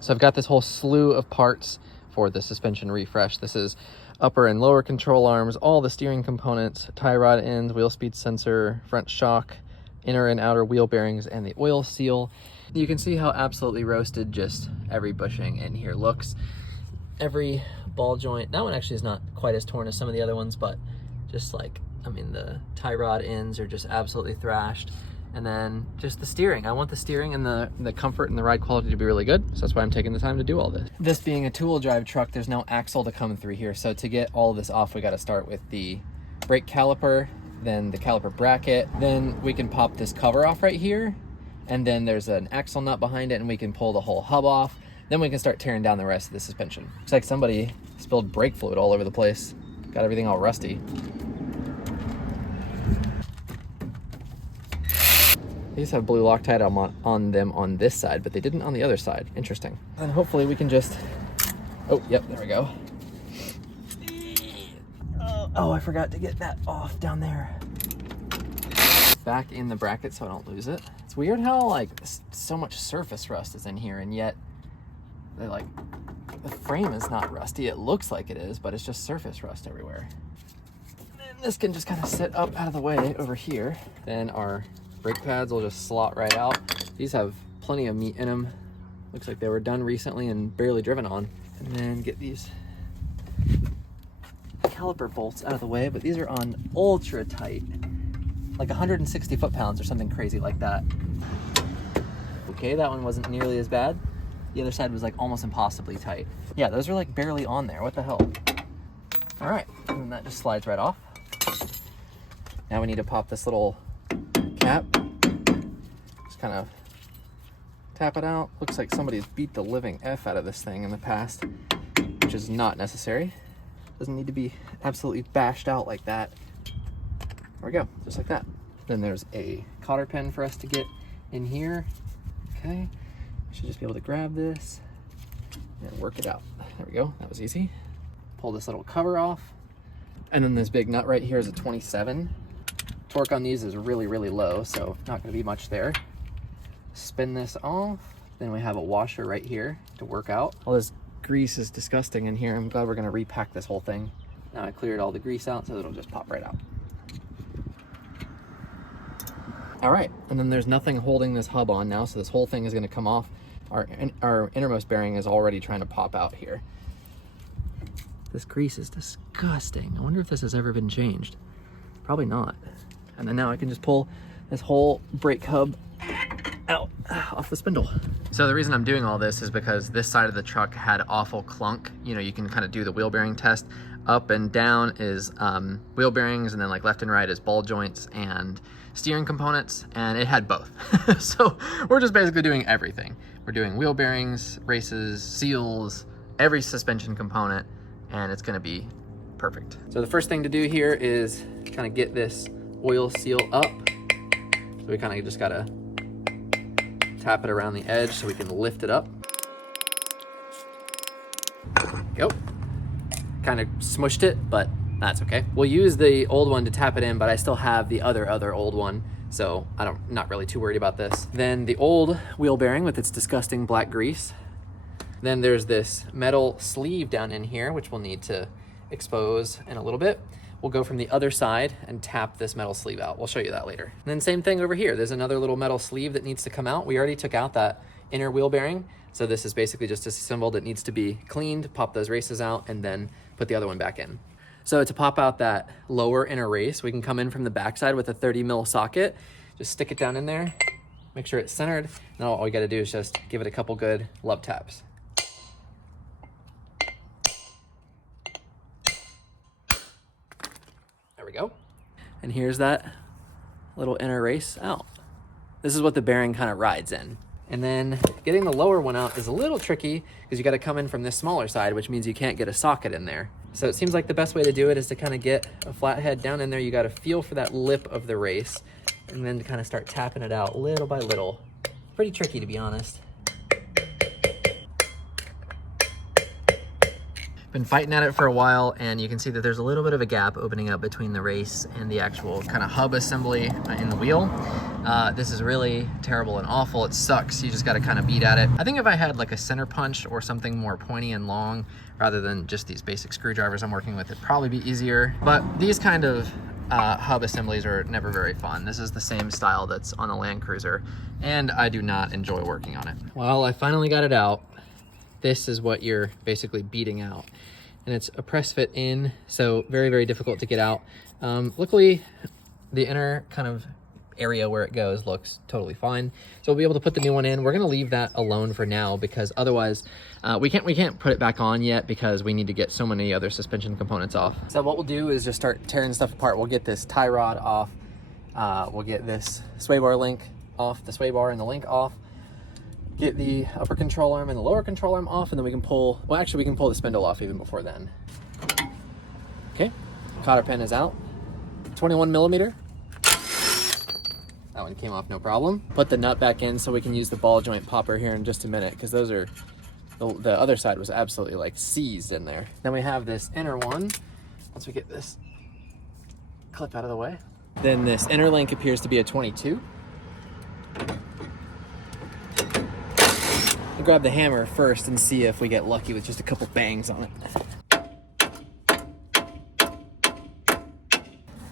So I've got this whole slew of parts for the suspension refresh. This is upper and lower control arms, all the steering components, tie rod ends, wheel speed sensor, front shock, inner and outer wheel bearings, and the oil seal. You can see how absolutely roasted just every bushing in here looks. Every ball joint, that one actually is not quite as torn as some of the other ones, but just like, I mean, the tie rod ends are just absolutely thrashed. And then just the steering. I want the steering and the comfort and the ride quality to be really good. So that's why I'm taking the time to do all this. This being a two-wheel drive truck, there's no axle to come through here. So to get all of this off, we got to start with the brake caliper, then the caliper bracket. Then we can pop this cover off right here. And then there's an axle nut behind it and we can pull the whole hub off. Then we can start tearing down the rest of the suspension. Looks like somebody spilled brake fluid all over the place. Got everything all rusty. These have blue Loctite on them on this side, but they didn't on the other side. Interesting. And hopefully we can just, oh, yep, there we go. Oh, I forgot to get that off down there. Back in the bracket so I don't lose it. It's weird how like so much surface rust is in here, and yet they're like, the frame is not rusty. It looks like it is, but it's just surface rust everywhere. And then this can just kind of sit up out of the way over here. Then our brake pads will just slot right out. These have plenty of meat in them. Looks like they were done recently and barely driven on. And then get these caliper bolts out of the way, but these are on ultra tight, like 160 foot-pounds or something crazy like that. Okay, that one wasn't nearly as bad. The other side was like almost impossibly tight. Yeah, those are like barely on there. What the hell? All right, and then that just slides right off. Now we need to pop this little cap. Just kind of tap it out. Looks like somebody's beat the living F out of this thing in the past, which is not necessary. Doesn't need to be absolutely bashed out like that. There we go, just like that. Then there's a cotter pin for us to get in here. Okay, should just be able to grab this and work it out. There we go, that was easy. Pull this little cover off. And then this big nut right here is a 27. Torque on these is really, really low, so not gonna be much there. Spin this off. Then we have a washer right here to work out. All this grease is disgusting in here. I'm glad we're gonna repack this whole thing. Now I cleared all the grease out, so it'll just pop right out. All right, and then there's nothing holding this hub on now, so this whole thing is gonna come off. Our innermost bearing is already trying to pop out here. This grease is disgusting. I wonder if this has ever been changed. Probably not. And then now I can just pull this whole brake hub out off the spindle. So the reason I'm doing all this is because this side of the truck had awful clunk. You know, you can kind of do the wheel bearing test. Up and down is wheel bearings, and then like left and right is ball joints and steering components, and it had both. So we're just basically doing everything. We're doing wheel bearings, races, seals, every suspension component, and it's gonna be perfect. So the first thing to do here is kind of get this oil seal up. So we kind of just gotta tap it around the edge so we can lift it up. Go. Kind of smushed it, but that's okay. We'll use the old one to tap it in, but I still have the other old one, so not really too worried about this. Then the old wheel bearing with its disgusting black grease. Then there's this metal sleeve down in here, which we'll need to expose in a little bit. We'll go from the other side and tap this metal sleeve out. We'll show you that later. And then same thing over here. There's another little metal sleeve that needs to come out. We already took out that inner wheel bearing, so this is basically just disassembled. It needs to be cleaned, pop those races out, and then put the other one back in. So to pop out that lower inner race, we can come in from the backside with a 30 mil socket. Just stick it down in there, make sure it's centered. Now all we gotta do is just give it a couple good love taps. There we go. And here's that little inner race out. This is what the bearing kind of rides in. And then getting the lower one out is a little tricky because you got to come in from this smaller side, which means you can't get a socket in there. So it seems like the best way to do it is to kind of get a flat head down in there. You got to feel for that lip of the race and then to kind of start tapping it out little by little. Pretty Been fighting at it for a while, and you can see that there's a little bit of a gap opening up between the race and the actual kind of hub assembly in the wheel. This is really terrible and awful. It sucks. You just got to kind of beat at it. I think if I had like a center punch or something more pointy and long rather than just these basic screwdrivers I'm working with, it'd probably be easier. But these kind of hub assemblies are never very fun. This is the same style that's on the Land Cruiser, and I do not enjoy working on it. Well, I finally got it out. This is what you're basically beating out, and it's a press fit in, so very, very difficult to get out. Luckily, the inner kind of area where it goes looks totally fine, so we'll be able to put the new one in. We're going to leave that alone for now because otherwise we can't put it back on yet because we need to get so many other suspension components off. So what we'll do is just start tearing stuff apart. We'll get this tie rod off, we'll get this sway bar link off, the sway bar and the link off, get the upper control arm and the lower control arm off, and then we can pull, well actually we can pull the spindle off even before then. Okay, cotter pin is out, 21 millimeter. That one came off no problem. Put the nut back in so we can use the ball joint popper here in just a minute, because those are, the other side was absolutely like seized in there. Then we have this inner one, once we get this clip out of the way. Then this inner link appears to be a 22. I'll grab the hammer first and see if we get lucky with just a couple bangs on it.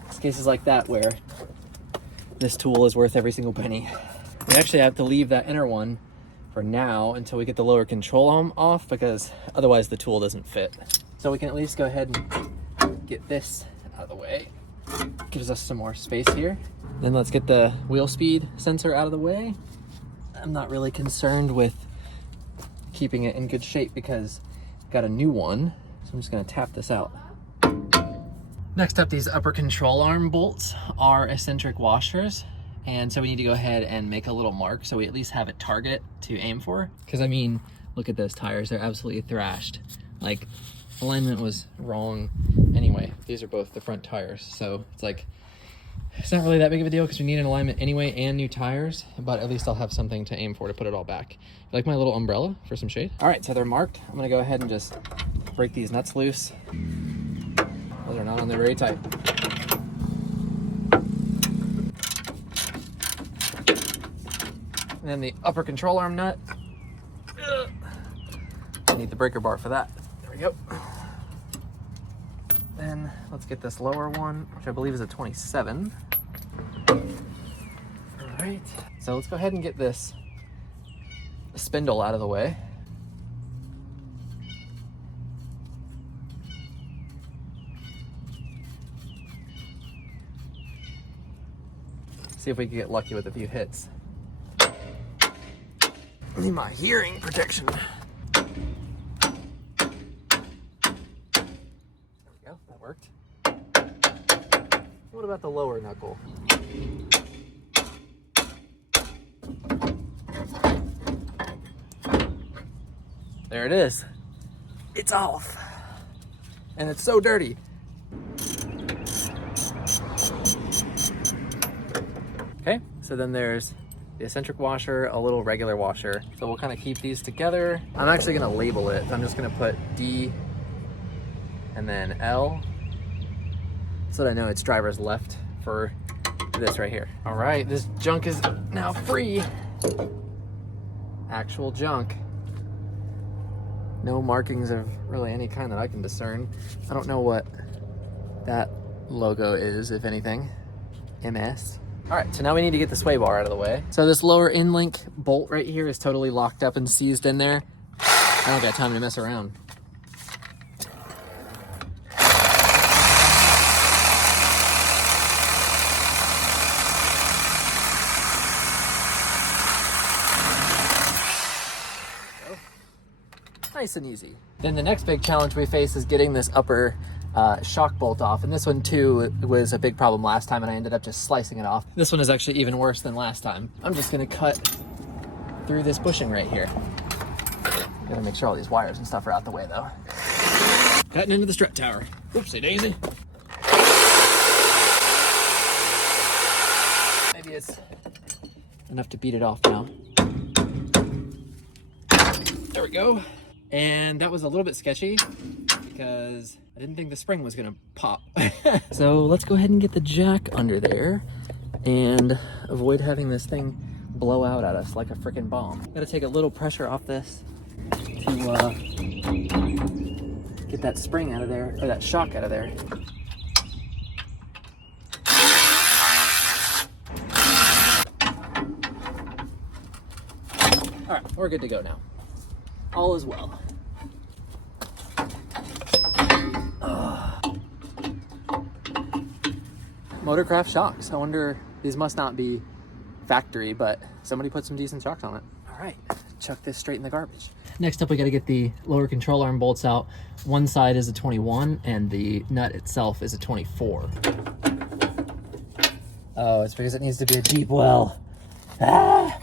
It's cases like that where this tool is worth every single penny. We actually have to leave that inner one for now until we get the lower control arm off, because otherwise the tool doesn't fit. So we can at least go ahead and get this out of the way. Gives us some more space here. Then let's get the wheel speed sensor out of the way. I'm not really concerned with keeping it in good shape because I've got a new one. So I'm just gonna tap this out. Next up, these upper control arm bolts are eccentric washers. And so we need to go ahead and make a little mark so we at least have a target to aim for. Because I mean, look at those tires, they're absolutely thrashed. Like, alignment was wrong anyway. These are both the front tires. So it's like, it's not really that big of a deal because we need an alignment anyway and new tires, but at least I'll have something to aim for to put it all back. Like my little umbrella for some shade. All right, so they're marked. I'm gonna go ahead and just break these nuts loose. Those are not on there very tight. And then the upper control arm nut. I need the breaker bar for that. There we go. Then let's get this lower one, which I believe is a 27. All right, so let's go ahead and get this spindle out of the way. See if we can get lucky with a few hits. I need my hearing protection. There we go, that worked. What about the lower knuckle? There it is. It's off. And it's so dirty. Okay, so then there's the eccentric washer, a little regular washer. So we'll kind of keep these together. I'm actually gonna label it. I'm just gonna put D and then L, so that I know it's driver's left for this right here. All right, this junk is now free. Actual junk. No markings of really any kind that I can discern. I don't know what that logo is, if anything. MS. All right, so now we need to get the sway bar out of the way. So this lower in-link bolt right here is totally locked up and seized in there. I don't got time to mess around. Nice and easy. Then the next big challenge we face is getting this upper shock bolt off, and this one too was a big problem last time and I ended up just slicing it off. This one is actually even worse than last time. I'm just gonna cut through this bushing right here. Gotta make sure all these wires and stuff are out the way though. Cutting into the strut tower. Oopsie daisy. Maybe it's enough to beat it off now. There we go. And that was a little bit sketchy. because I didn't think the spring was gonna pop. So let's go ahead and get the jack under there and avoid having this thing blow out at us like a freaking bomb. Gotta take a little pressure off this to get that spring out of there, or that shock out of there. All right, we're good to go now. All is well. Motorcraft shocks. I wonder, these must not be factory, but somebody put some decent shocks on it. All right, chuck this straight in the garbage. Next up, we got to get the lower control arm bolts out. One side is a 21 and the nut itself is a 24. Oh, it's because it needs to be a deep well. Ah!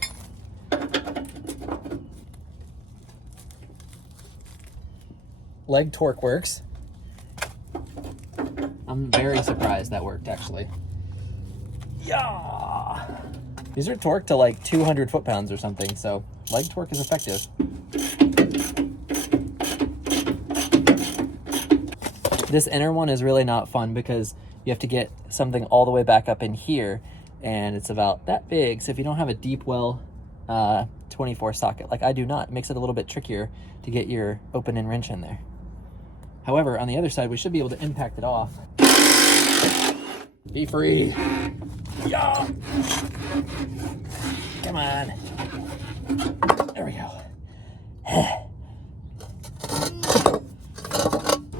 Leg torque works. I'm very surprised that worked, actually. Yeah. These are torqued to like 200 foot-pounds or something, so leg torque is effective. This inner one is really not fun because you have to get something all the way back up in here, and it's about that big. So if you don't have a deep well 24 socket, like I do not, it makes it a little bit trickier to get your open and wrench in there. However, on the other side, we should be able to impact it off. Be free. Yeah. Come on. There we go.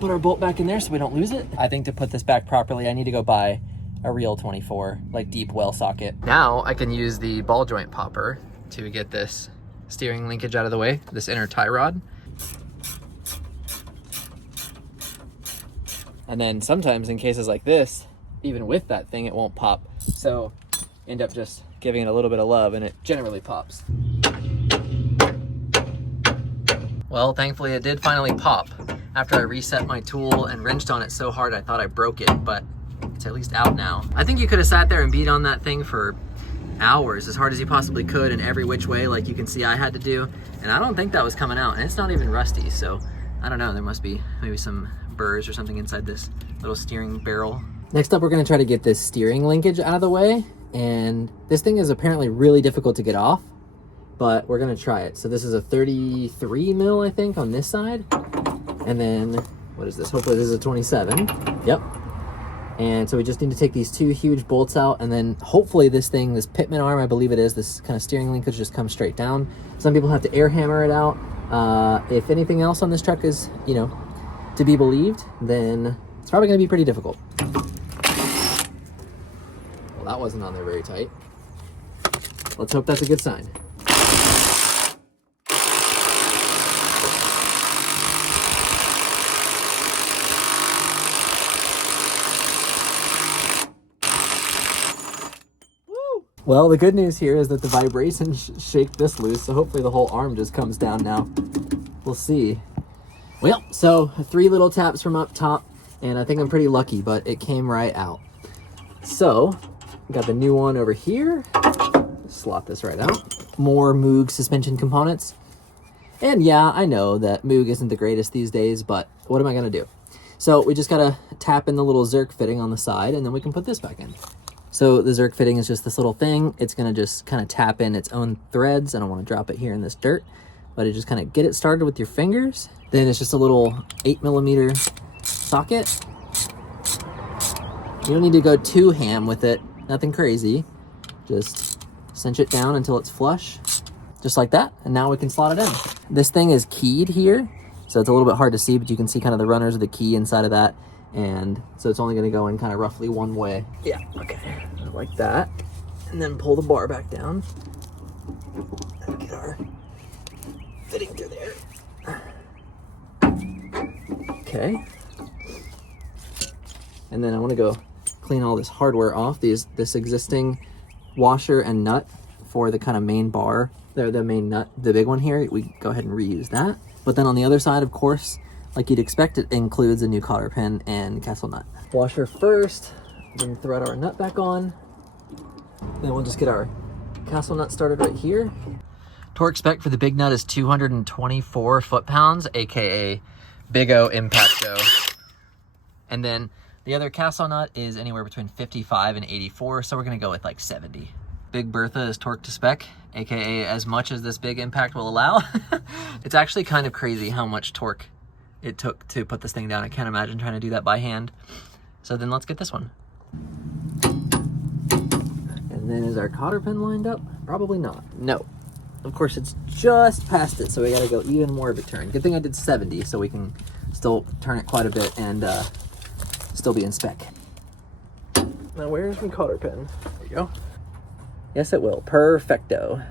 Put our bolt back in there so we don't lose it. I think to put this back properly, I need to go buy a real 24, like deep well socket. Now I can use the ball joint popper to get this steering linkage out of the way, this inner tie rod. And then sometimes in cases like this, even with that thing, it won't pop. So end up just giving it a little bit of love and it generally pops. Well, thankfully it did finally pop. After I reset my tool and wrenched on it so hard I thought I broke it, but it's at least out now. I think you could have sat there and beat on that thing for hours, as hard as you possibly could in every which way, like you can see I had to do. And I don't think that was coming out, and it's not even rusty, so I don't know, there must be maybe some burrs or something inside this little steering barrel. Next up, we're gonna try to get this steering linkage out of the way, and this thing is apparently really difficult to get off, but we're gonna try it. So this is a 33 mil, I think, on this side, and then, what is this? Hopefully this is a 27, yep. And so we just need to take these two huge bolts out, and then hopefully this thing, this pitman arm, I believe it is, this kind of steering linkage just comes straight down. Some people have to air hammer it out. If anything else on this truck is, you know, to be believed, then it's probably gonna be pretty difficult. Well, that wasn't on there very tight. Let's hope that's a good sign. Woo! Well, the good news here is that the vibrations shake this loose, so hopefully the whole arm just comes down now. We'll see. Well, so 3 little taps from up top, and I think I'm pretty lucky, but it came right out. So, got the new one over here. Slot this right out. More Moog suspension components. And yeah, I know that Moog isn't the greatest these days, but what am I gonna do? So we just gotta tap in the little Zerk fitting on the side, and then we can put this back in. So the Zerk fitting is just this little thing. It's gonna just kind of tap in its own threads. I don't wanna drop it here in this dirt, but it just kind of get it started with your fingers. Then it's just a little 8mm socket. You don't need to go too ham with it, nothing crazy. Just cinch it down until it's flush, just like that, and now we can slot it in. This thing is keyed here, so it's a little bit hard to see, but you can see kind of the runners of the key inside of that, and so it's only gonna go in kind of roughly one way. Yeah, okay, like that. And then pull the bar back down and get our fitting through there. Okay. And then I want to go clean all this hardware off. This existing washer and nut for the kind of main bar. The main nut, the big one here, we go ahead and reuse that. But then on the other side, of course, like you'd expect, it includes a new cotter pin and castle nut. Washer first, then thread our nut back on. Then we'll just get our castle nut started right here. Torque spec for the big nut is 224 foot-pounds, aka Big O impact go. And then the other castle nut is anywhere between 55 and 84, so we're gonna go with like 70. Big Bertha is torque to spec, AKA as much as this big impact will allow. It's actually kind of crazy how much torque it took to put this thing down. I can't imagine trying to do that by hand. So then let's get this one. And then is our cotter pin lined up? Probably not, no. Of course, it's just past it, so we gotta go even more of a turn. Good thing I did 70, so we can still turn it quite a bit and still be in spec. Now, where's my cotter pin? There you go. Yes, it will. Perfecto.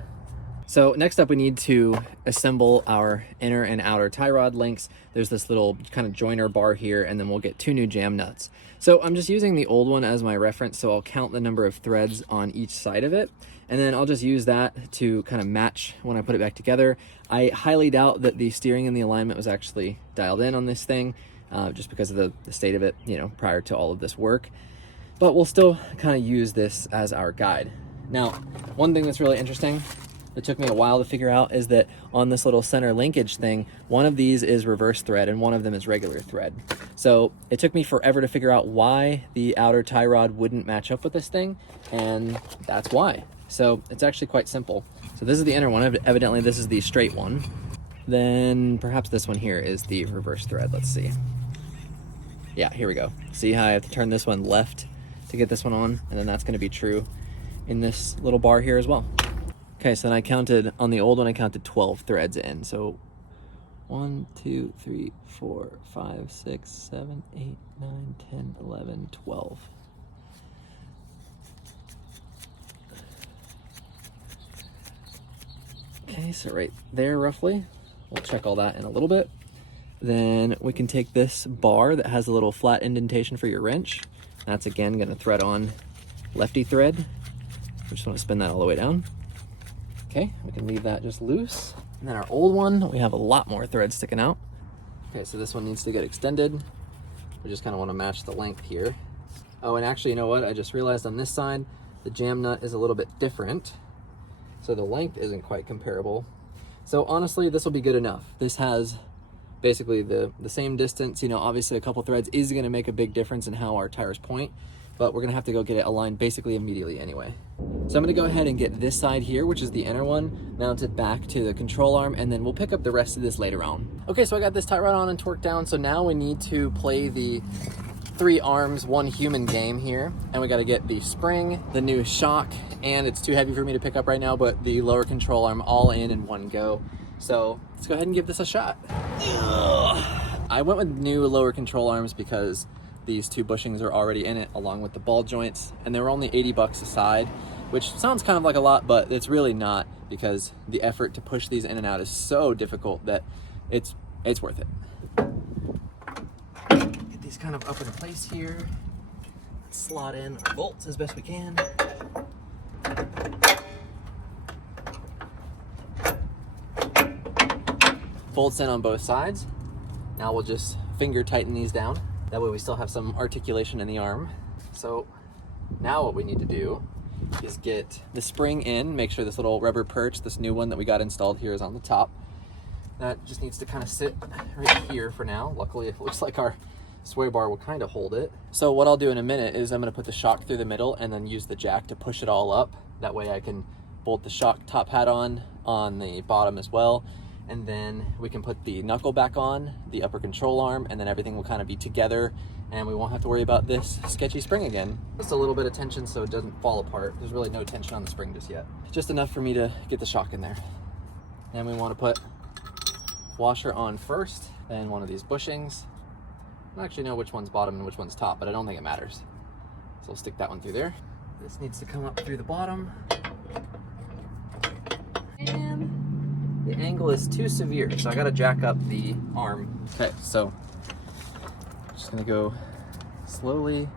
So next up, we need to assemble our inner and outer tie rod links. There's this little kind of joiner bar here, and then we'll get 2 new jam nuts. So I'm just using the old one as my reference, so I'll count the number of threads on each side of it, and then I'll just use that to kind of match when I put it back together. I highly doubt that the steering and the alignment was actually dialed in on this thing, just because of the state of it, you know, prior to all of this work. But we'll still kind of use this as our guide. Now, one thing that's really interesting that took me a while to figure out is that on this little center linkage thing, one of these is reverse thread and one of them is regular thread. So it took me forever to figure out why the outer tie rod wouldn't match up with this thing, and that's why. So it's actually quite simple. So this is the inner one. Evidently this is the straight one. Then perhaps this one here is the reverse thread. Let's see. Yeah, here we go. See how I have to turn this one left to get this one on, and then that's going to be true in this little bar here as well. Okay, so then I counted, on the old one, I counted 12 threads in. So 1, 2, 3, 4, 5, 6, 7, 8, 9, 10, 11, 12. Okay, so right there roughly. We'll check all that in a little bit. Then we can take this bar that has a little flat indentation for your wrench. That's again gonna thread on lefty thread. We just wanna spin that all the way down. Okay, we can leave that just loose. And then our old one, we have a lot more threads sticking out. Okay, so this one needs to get extended. We just kind of want to match the length here. Oh, and actually, you know what? I just realized on this side, the jam nut is a little bit different. So the length isn't quite comparable. So honestly, this will be good enough. This has basically the same distance. You know, obviously a couple threads is going to make a big difference in how our tires point, but we're going to have to go get it aligned basically immediately anyway. So I'm going to go ahead and get this side here, which is the inner one, mounted back to the control arm, and then we'll pick up the rest of this later on. Okay, so I got this tie rod on and torqued down, so now we need to play the 3 arms, 1 human game here, and we got to get the spring, the new shock, and it's too heavy for me to pick up right now, but the lower control arm all in one go. So let's go ahead and give this a shot. I went with new lower control arms because these 2 bushings are already in it along with the ball joints, and they were only 80 bucks a side, which sounds kind of like a lot, but it's really not, because the effort to push these in and out is so difficult that it's worth it. Get these kind of up in place here. Slot in our bolts as best we can. Bolts in on both sides. Now we'll just finger tighten these down. That way we still have some articulation in the arm. So now what we need to do is get the spring in, make sure this little rubber perch, this new one that we got installed here, is on the top. That just needs to kind of sit right here for now. Luckily it looks like our sway bar will kind of hold it. So what I'll do in a minute is I'm going to put the shock through the middle and then use the jack to push it all up. That way I can bolt the shock top hat on the bottom as well. And then we can put the knuckle back on, the upper control arm, and then everything will kind of be together and we won't have to worry about this sketchy spring again. Just a little bit of tension so it doesn't fall apart. There's really no tension on the spring just yet. Just enough for me to get the shock in there. Then we want to put washer on first, then one of these bushings. I don't actually know which one's bottom and which one's top, but I don't think it matters. So we'll stick that one through there. This needs to come up through the bottom. And the angle is too severe, so I gotta jack up the arm. Okay, so I'm just gonna go slowly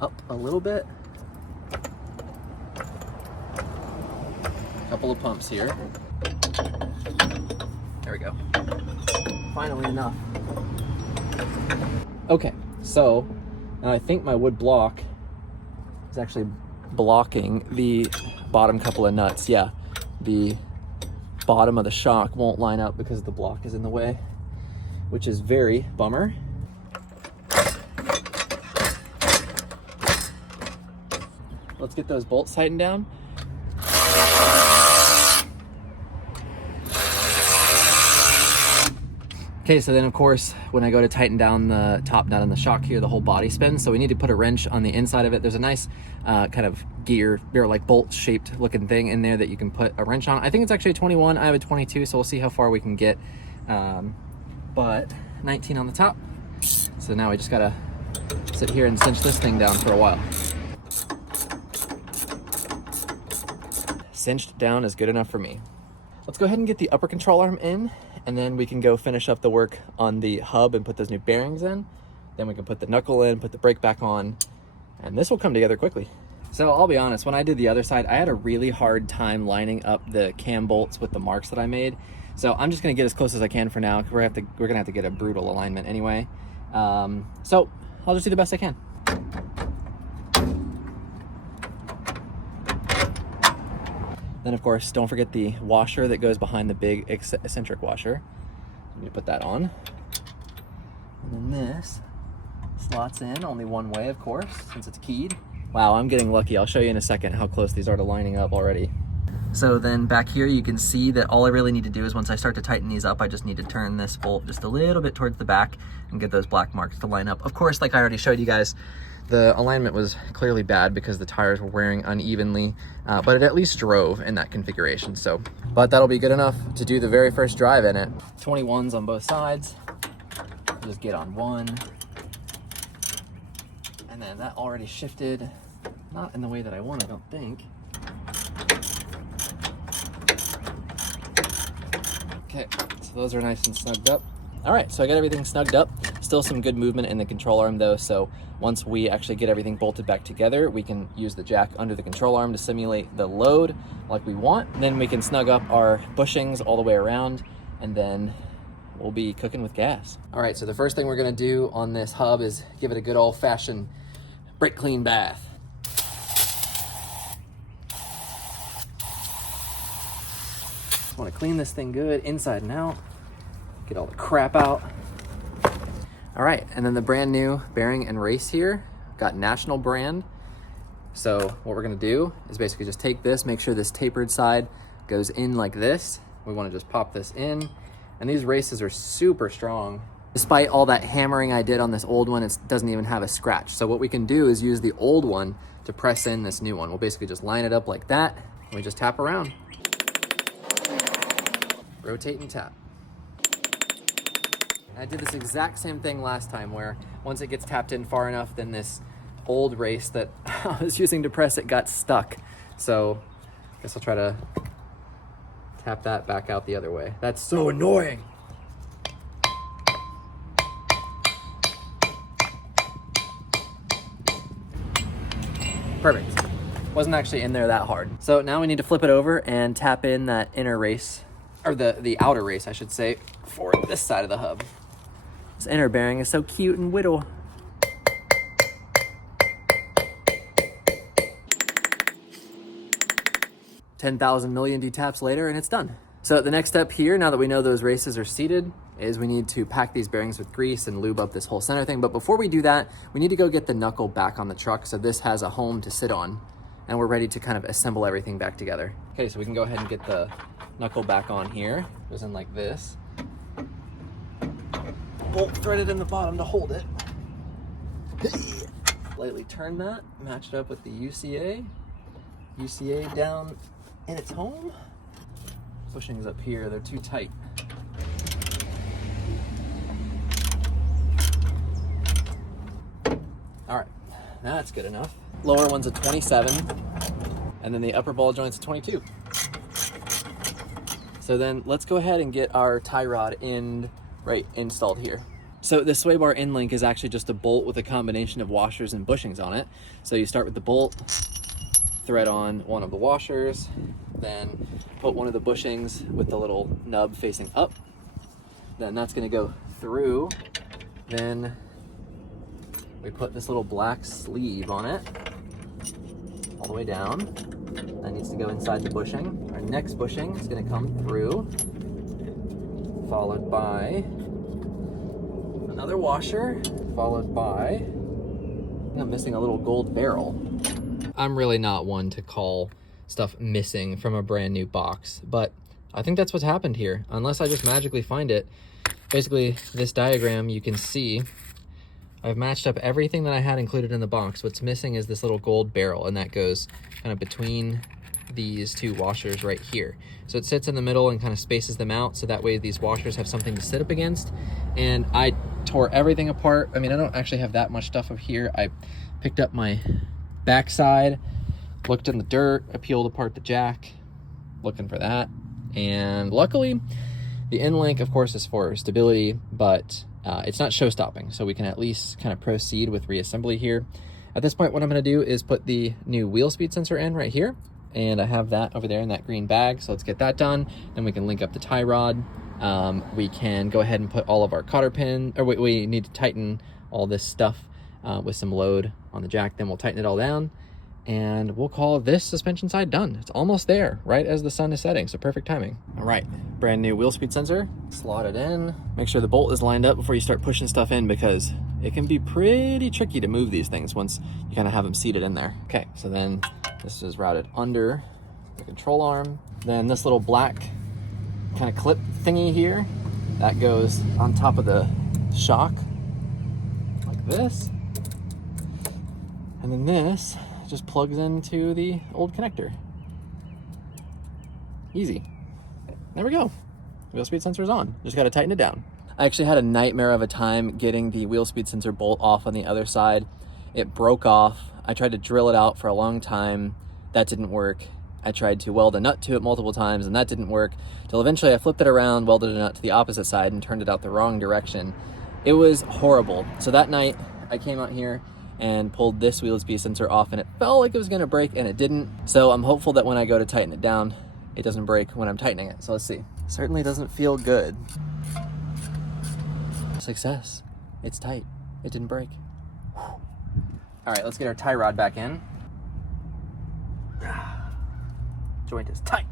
up a little bit. Couple of pumps here. There we go. Finally enough. Okay, so now I think my wood block is actually blocking the bottom couple of nuts. Yeah, the bottom of the shock won't line up because the block is in the way. which is very bummer. Let's get those bolts tightened down. Okay, so then of course, when I go to tighten down the top nut on the shock here, the whole body spins. So we need to put a wrench on the inside of it. There's a nice kind of gear, or like bolt shaped looking thing in there that you can put a wrench on. I think it's actually a 21, I have a 22, so we'll see how far we can get. But 19 on the top. So now we just gotta sit here and cinch this thing down for a while. Cinched down is good enough for me. Let's go ahead and get the upper control arm in, and then we can go finish up the work on the hub and put those new bearings in. Then we can put the knuckle in, put the brake back on, and this will come together quickly. So I'll be honest, when I did the other side, I had a really hard time lining up the cam bolts with the marks that I made. So I'm just gonna get as close as I can for now, because we're gonna have to get a brutal alignment anyway. So I'll just do the best I can. Then of course, don't forget the washer that goes behind the big eccentric washer. Let me put that on. And then this slots in only one way, of course, since it's keyed. Wow, I'm getting lucky. I'll show you in a second how close these are to lining up already. So then back here, you can see that all I really need to do is once I start to tighten these up, I just need to turn this bolt just a little bit towards the back and get those black marks to line up. Of course, like I already showed you guys, the alignment was clearly bad because the tires were wearing unevenly, but it at least drove in that configuration. But that'll be good enough to do the very first drive in it. 21s on both sides. Just get on one. And then that already shifted, not in the way that I want, I don't think. Okay, so those are nice and snugged up. All right, so I got everything snugged up. Still some good movement in the control arm though, so once we actually get everything bolted back together, we can use the jack under the control arm to simulate the load like we want. Then we can snug up our bushings all the way around, and then we'll be cooking with gas. All right, so the first thing we're gonna do on this hub is give it a good old-fashioned brake clean bath. Just wanna clean this thing good inside and out, get all the crap out. All right, and then the brand new bearing and race here, got national brand. So what we're gonna do is basically just take this, make sure this tapered side goes in like this. We wanna just pop this in, and these races are super strong. Despite all that hammering I did on this old one, it doesn't even have a scratch. So what we can do is use the old one to press in this new one. We'll basically just line it up like that, and we just tap around. Rotate and tap. I did this exact same thing last time, where once it gets tapped in far enough, then this old race that I was using to press it got stuck. So I guess I'll try to tap that back out the other way. That's so annoying. Perfect. Wasn't actually in there that hard. So now we need to flip it over and tap in that inner race, or the outer race, I should say, for this side of the hub. This inner bearing is so cute and whittle. $10,000,000,000 D-taps later, and it's done. So the next step here, now that we know those races are seated, is we need to pack these bearings with grease and lube up this whole center thing. But before we do that, we need to go get the knuckle back on the truck so this has a home to sit on, and we're ready to kind of assemble everything back together. Okay, so we can go ahead and get the knuckle back on here. It goes in like this. Bolt threaded in the bottom to hold it. Lightly turn that, match it up with the UCA. UCA down in its home. Bushings up here, they're too tight. All right, that's good enough. Lower one's a 27, and then the upper ball joint's a 22. So then let's go ahead and get our tie rod installed here. So the sway bar end link is actually just a bolt with a combination of washers and bushings on it. So you start with the bolt, thread on one of the washers, then put one of the bushings with the little nub facing up. Then that's gonna go through. Then we put this little black sleeve on it, all the way down. That needs to go inside the bushing. Our next bushing is gonna come through, followed by Another washer, followed by, I'm missing a little gold barrel. I'm really not one to call stuff missing from a brand new box, but I think that's what's happened here, unless I just magically find it. Basically, this diagram, you can see I've matched up everything that I had included in the box. What's missing is this little gold barrel, and that goes kind of between these two washers right here. So it sits in the middle and kind of spaces them out, so that way these washers have something to sit up against. And I tore everything apart. I mean, I don't actually have that much stuff up here. I picked up my backside, looked in the dirt, I peeled apart the jack, looking for that. And luckily, the end link, of course, is for stability, but it's not show-stopping, so we can at least kind of proceed with reassembly here. At this point, what I'm going to do is put the new wheel speed sensor in right here, and I have that over there in that green bag, so let's get that done. Then we can link up the tie rod. We can go ahead and put all of our cotter pin, or we need to tighten all this stuff with some load on the jack, then we'll tighten it all down, and we'll call this suspension side done. It's almost there, right as the sun is setting, so perfect timing. All right, brand new wheel speed sensor, slot it in. Make sure the bolt is lined up before you start pushing stuff in, because it can be pretty tricky to move these things once you kind of have them seated in there. Okay, so then this is routed under the control arm. Then this little black kind of clip thingy here, that goes on top of the shock, like this. And then this just plugs into the old connector. Easy. There we go. Wheel speed sensor is on. Just got to tighten it down. I actually had a nightmare of a time getting the wheel speed sensor bolt off on the other side. It broke off. I tried to drill it out for a long time. That didn't work. I tried to weld a nut to it multiple times, and that didn't work, till eventually I flipped it around, welded a nut to the opposite side, and turned it out the wrong direction. It was horrible. So that night, I came out here and pulled this wheel speed sensor off, and it felt like it was gonna break, and it didn't. So I'm hopeful that when I go to tighten it down, it doesn't break when I'm tightening it. So let's see. Certainly doesn't feel good. Success. It's tight. It didn't break. Whew. All right, let's get our tie rod back in. Joint is tight.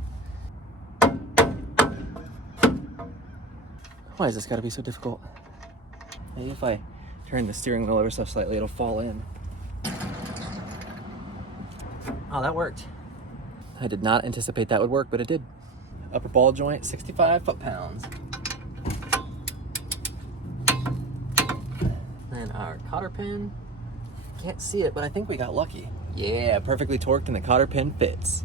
Why has this gotta be so difficult? Maybe if I turn the steering wheel over so slightly, it'll fall in. Oh, that worked. I did not anticipate that would work, but it did. Upper ball joint, 65 foot-pounds. Then our cotter pin. Can't see it, but I think we got lucky. Yeah, perfectly torqued and the cotter pin fits.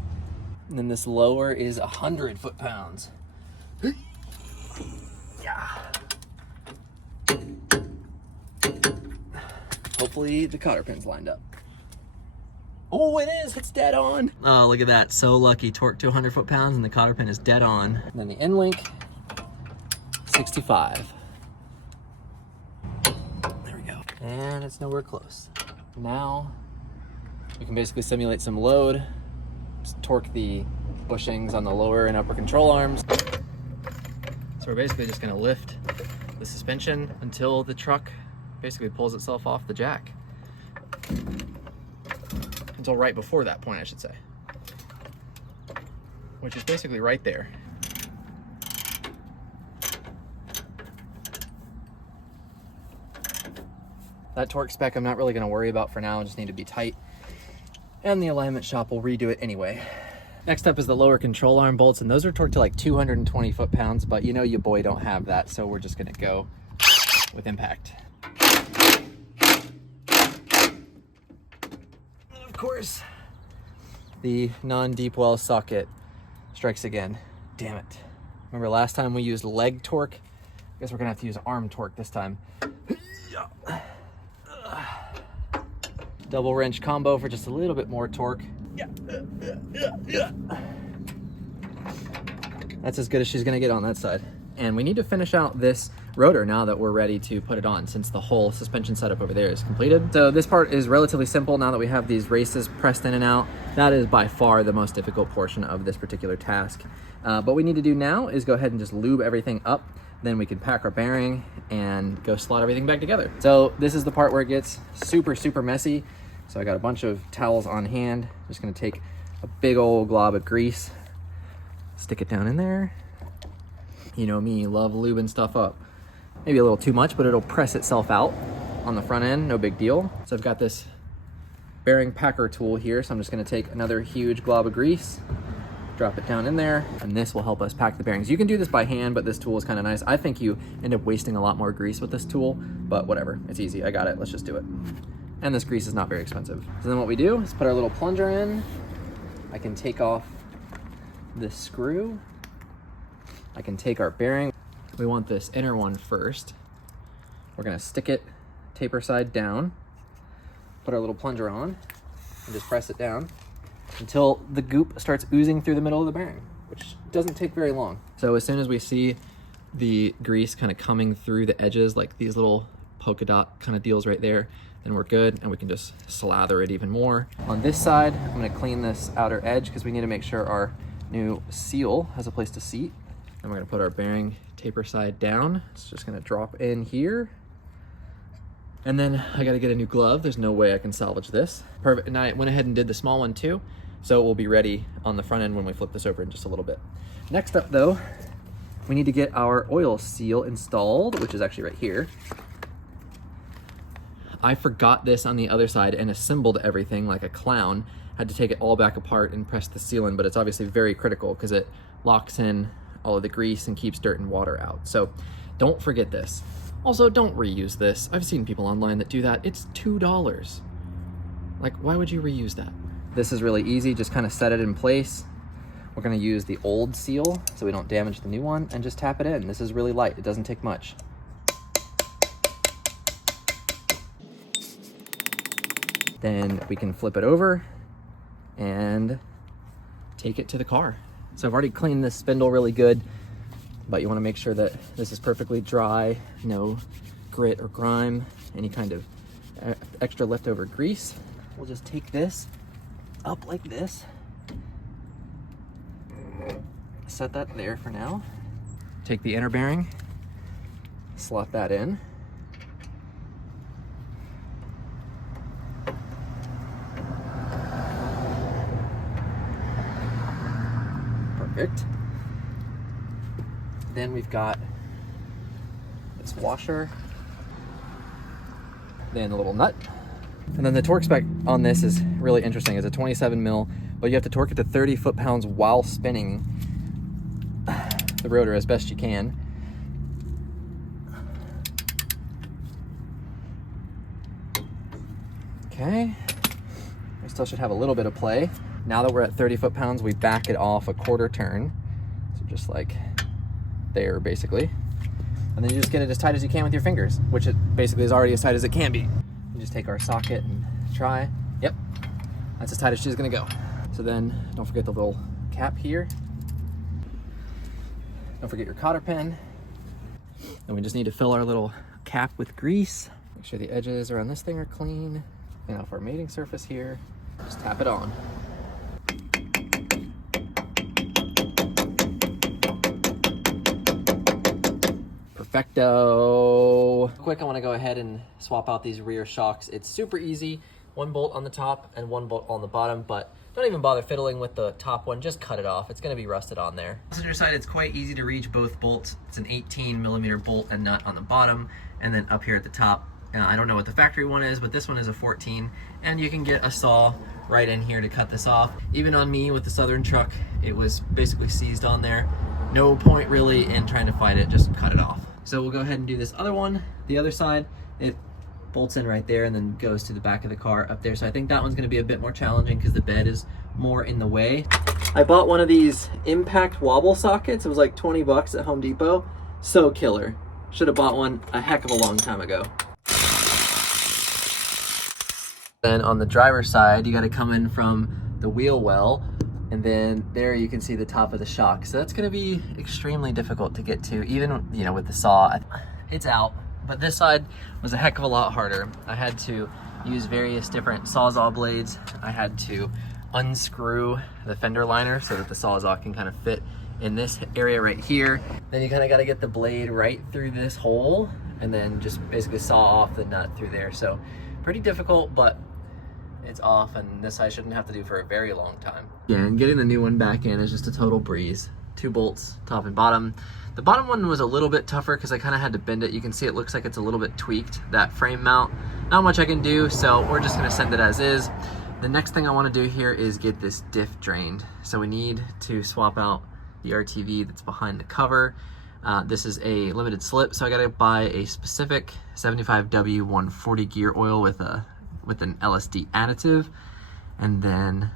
And then this lower is 100 foot-pounds. Yeah. Hopefully the cotter pin's lined up. Oh, it is, it's dead on. Oh, look at that, so lucky. Torque to 100 foot-pounds and the cotter pin is dead on. And then the end link, 65. There we go. And it's nowhere close. Now, we can basically simulate some load, just torque the bushings on the lower and upper control arms. So we're basically just gonna lift the suspension until the truck basically pulls itself off the jack. Until right before that point, I should say. Which is basically right there. That torque spec I'm not really gonna worry about for now, I just need to be tight. And the alignment shop will redo it anyway. Next up is the lower control arm bolts, and those are torqued to like 220 foot-pounds, but you know you boy don't have that, so we're just gonna go with impact. And of course, the non-deep well socket strikes again. Damn it. Remember last time we used leg torque? I guess we're gonna have to use arm torque this time. Double wrench combo for just a little bit more torque. That's as good as she's gonna get on that side. And we need to finish out this rotor now that we're ready to put it on, since the whole suspension setup over there is completed. So this part is relatively simple now that we have these races pressed in and out. That is by far the most difficult portion of this particular task. What we need to do now is go ahead and just lube everything up. Then we can pack our bearing and go slot everything back together. So this is the part where it gets super, super messy. So I got a bunch of towels on hand. Just gonna take a big old glob of grease, stick it down in there. You know me, love lubing stuff up. maybe a little too much, but it'll press itself out on the front end, no big deal. So I've got this bearing packer tool here, so I'm just gonna take another huge glob of grease, drop it down in there, and this will help us pack the bearings. You can do this by hand, but this tool is kind of nice. I think you end up wasting a lot more grease with this tool, but whatever, it's easy, I got it, let's just do it. And this grease is not very expensive. So then what we do is put our little plunger in. I can take off this screw. I can take our bearing. We want this inner one first. We're gonna stick it taper side down, put our little plunger on, and just press it down until the goop starts oozing through the middle of the bearing, which doesn't take very long. So as soon as we see the grease kind of coming through the edges, like these little polka dot kind of deals right there, then we're good, and we can just slather it even more. On this side, I'm gonna clean this outer edge because we need to make sure our new seal has a place to seat. And we're gonna put our bearing taper side down. It's just gonna drop in here. And then I gotta get a new glove. There's no way I can salvage this. Perfect, and I went ahead and did the small one too, so it will be ready on the front end when we flip this over in just a little bit. Next up though, we need to get our oil seal installed, which is actually right here. I forgot this on the other side and assembled everything like a clown. Had to take it all back apart and press the seal in, but it's obviously very critical because it locks in all of the grease and keeps dirt and water out. So don't forget this. Also, don't reuse this. I've seen people online that do that. It's $2. Like, why would you reuse that? This is really easy. Just kind of set it in place. We're gonna use the old seal so we don't damage the new one, and just tap it in. This is really light. It doesn't take much. Then we can flip it over and take it to the car. So I've already cleaned this spindle really good, but you want to make sure that this is perfectly dry, no grit or grime, any kind of extra leftover grease. We'll just take this up like this, set that there for now. Take the inner bearing, slot that in. Perfect. Then we've got this washer, then the little nut. And then the torque spec on this is really interesting. It's a 27 mil, but you have to torque it to 30 foot-pounds while spinning the rotor as best you can. Okay, we still should have a little bit of play. Now that we're at 30 foot-pounds, we back it off a quarter turn. So just like there, basically. And then you just get it as tight as you can with your fingers, which it basically is already as tight as it can be. You just take our socket and try. Yep, that's as tight as she's gonna go. So then don't forget the little cap here. Don't forget your cotter pin. And we just need to fill our little cap with grease. Make sure the edges around this thing are clean. And off our mating surface here, just tap it on. Perfecto. Quick, I want to go ahead and swap out these rear shocks. It's super easy. One bolt on the top and one bolt on the bottom, but don't even bother fiddling with the top one. Just cut it off. It's going to be rusted on there. Passenger side, it's quite easy to reach both bolts. It's an 18mm bolt and nut on the bottom, and then up here at the top, I don't know what the factory one is, but this one is a 14, and you can get a saw right in here to cut this off. Even on me with the Southern truck, it was basically seized on there. No point really in trying to fight it, just cut it off. So we'll go ahead and do this other one. The other side, it bolts in right there and then goes to the back of the car up there. So I think that one's gonna be a bit more challenging because the bed is more in the way. I bought one of these impact wobble sockets. It was like 20 bucks at Home Depot. So killer. Should have bought one a heck of a long time ago. Then on the driver's side, you gotta come in from the wheel well, and then there you can see the top of the shock. So that's gonna be extremely difficult to get to, even with the saw. It's out, but this side was a heck of a lot harder. I had to use various different Sawzall blades. I had to unscrew the fender liner so that the Sawzall can kind of fit in this area right here. Then you kind of got to get the blade right through this hole and then just basically saw off the nut through there. So pretty difficult, but it's off, and this I shouldn't have to do for a very long time. Yeah, and getting the new one back in is just a total breeze. 2 bolts, top and bottom. The bottom one was a little bit tougher because I kind of had to bend it. You can see it looks like it's a little bit tweaked, that frame mount. Not much I can do, so we're just gonna send it as is. The next thing I wanna do here is get this diff drained. So we need to swap out the RTV that's behind the cover. This is a limited slip, so I gotta buy a specific 75W 140 gear oil with an LSD additive. And then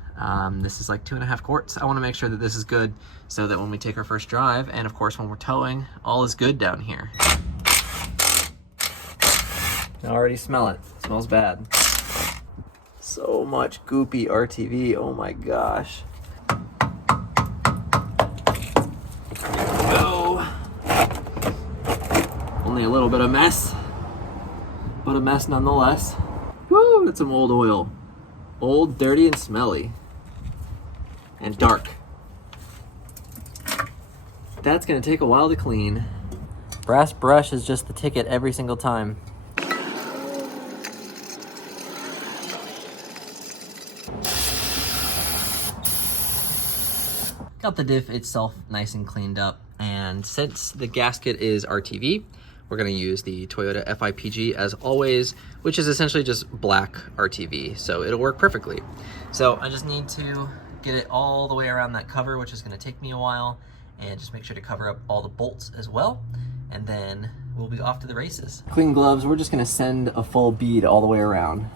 this is like 2.5 quarts. I wanna make sure that this is good so that when we take our first drive, and of course when we're towing, all is good down here. I already smell it. It smells bad. So much goopy RTV, oh my gosh. Oh. Only a little bit of mess, but a mess nonetheless. Woo, that's some old oil. Old, dirty, and smelly. And dark. That's gonna take a while to clean. Brass brush is just the ticket every single time. Got the diff itself nice and cleaned up, and since the gasket is RTV, we're gonna use the Toyota FIPG as always, which is essentially just black RTV, so it'll work perfectly. So I just need to get it all the way around that cover, which is gonna take me a while, and just make sure to cover up all the bolts as well, and then we'll be off to the races. Clean gloves, we're just gonna send a full bead all the way around.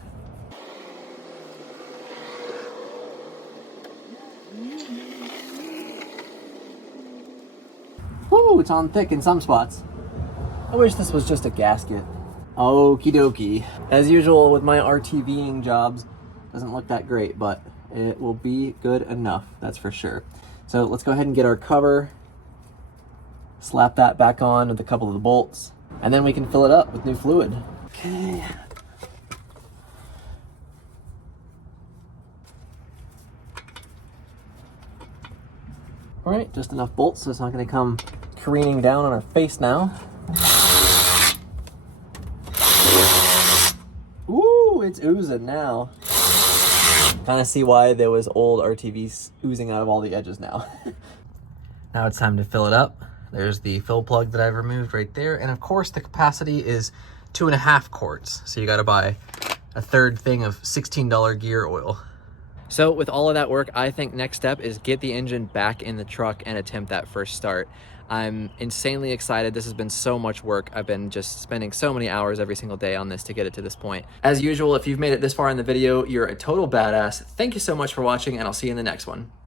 Woo, it's on thick in some spots. I wish this was just a gasket. Okie dokie. As usual with my RTVing jobs, doesn't look that great, but it will be good enough, that's for sure. So let's go ahead and get our cover, slap that back on with a couple of the bolts, and then we can fill it up with new fluid. Okay. All right, just enough bolts so it's not gonna come careening down on our face now. Ooh, it's oozing now. Kind of see why there was old RTVs oozing out of all the edges now. Now it's time to fill it up. There's the fill plug that I've removed right there. And of course the capacity is 2.5 quarts. So you gotta buy a third thing of $16 gear oil. So with all of that work, I think next step is get the engine back in the truck and attempt that first start. I'm insanely excited. This has been so much work. I've been just spending so many hours every single day on this to get it to this point. As usual, if you've made it this far in the video, you're a total badass. Thank you so much for watching, and I'll see you in the next one.